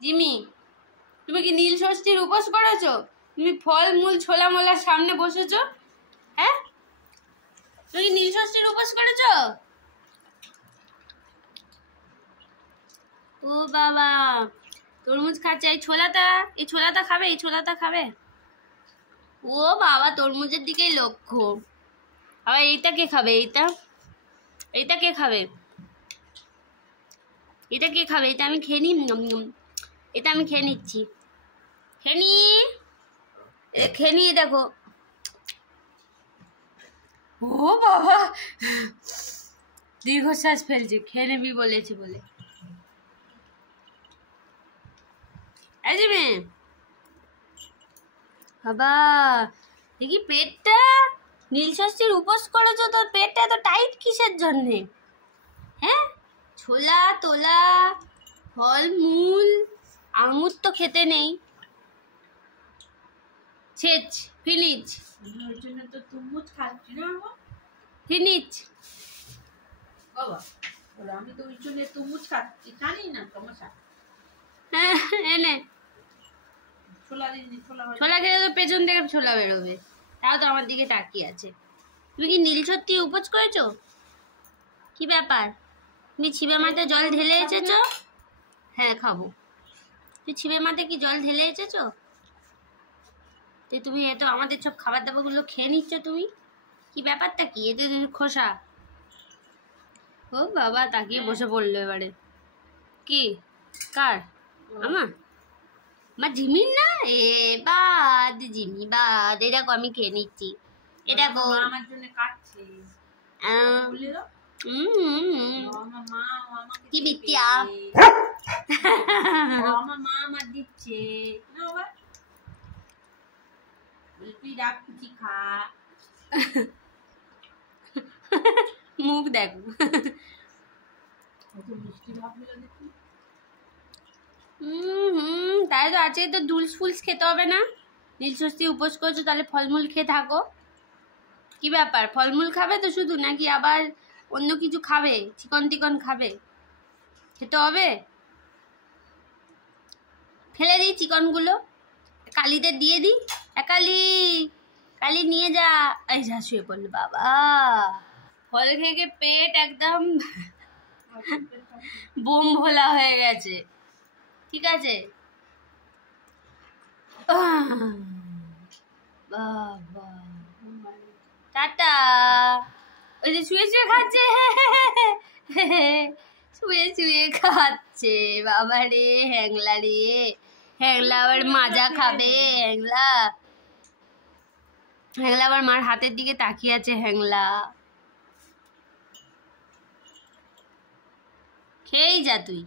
Jimmy, তুমি কি নীল ষষ্ঠীর উপোস করেছো? তুমি ফল মূল ছোলা মোলার সামনে বসেছো? হ্যাঁ, তুমি কি নীল ষষ্ঠীর উপোস করেছো? ও বাবা, তরমুজ খাচ্ছে। এই ছোলাটা খাবে, এই ছোলাটা খাবে। ও বাবা, তরমুজের দিকেই লক্ষ্য। আবার এইটা কে খাবে? এইটা কে খাবে? এটা কে খাবে? এটা আমি খেয়ে নি। এটা আমি খেয়ে নিচ্ছি। খেয়ে নি, দেখো। ও বাবা, দীর্ঘশ্বাস ফেলছে, খেয়ে নিবি বলেছি বলে। মেয়ে বাবা, দেখি পেটটা, নীল ষষ্ঠীর উপোস করেছো, তোর পেটটা এত টাইট কিসের জন্যে? হ্যাঁ, ছোলা তোলা ফল মূল আঙুর তো খেতে নেই। ছেচ ফিনিচ, ওই জন্য তো তরমুজ খাচ্ছি না। ফিনিচ বাবা বলো, আমি তো ওই জন্য তরমুজ খাচ্ছি, জানি না সমস্যা। হ্যাঁ, এনে ছোলা দিন, ছোলা খেলে তো পেছন থেকে ছোলা বেরোবে। তাও তো আমার দিকে তাকিয়ে আছে। তুমি কি নীল ষষ্ঠীর উপোস করেছো? কি ব্যাপার, তুমি ছিপে মাথায় জল ঢেলে এসেছো? হ্যাঁ, খাবো। তুই ছিপে মাথায় কি জল ঢেলে এসেছো? তুমি এত আমাদের সব খাবার দাবার গুলো খেয়ে নিচ্ছ। তুমি কি ব্যাপারটা কি? এতে খোসা। ও বাবা, তাকিয়ে বসে পড়লো এবারে। কি কার? আমার ঝিমির না? এ বাদ জিমি বাদ। এই দেখো আমি খেয়ে নিচ্ছি। এটা আমার জন্য কাটছে। কি বিত্তিয়া, আমার মা আমার দিচ্ছে। তুই রাখ, খুচি খা। মুখ দেখো। তাই তো আছে, তো ডুলস ফুলস খেতে হবে না? নীল ষষ্ঠী উপোস করছো, তাহলে ফলমূল খেয়ে থাকো। কি ব্যাপার, ফলমূল খাবে তো শুধু, নাকি আবার অন্য কিছু খাবে? চিকন টিকন খাবে? খেতে হবে। ফেলে দিই চিকনগুলো, কালিদের দিয়ে দিই। কালি নিয়ে যা। এই যা, শুয়ে পড়লো বাবা। ফল খেয়ে পেট একদম বোম ভোলা হয়ে গেছে। ঠিক আছে, বাবা টাটা। ওই যে শুয়ে শুয়ে খাচ্ছে, শুয়ে শুয়ে খাচ্ছে। বাবা রে, হ্যাংলা রে, হ্যাংলা আবার মাজা খাবে। হ্যাংলা আবার মার হাতের দিকে তাকিয়ে আছে। হ্যাংলা, খেয়েই যা তুই।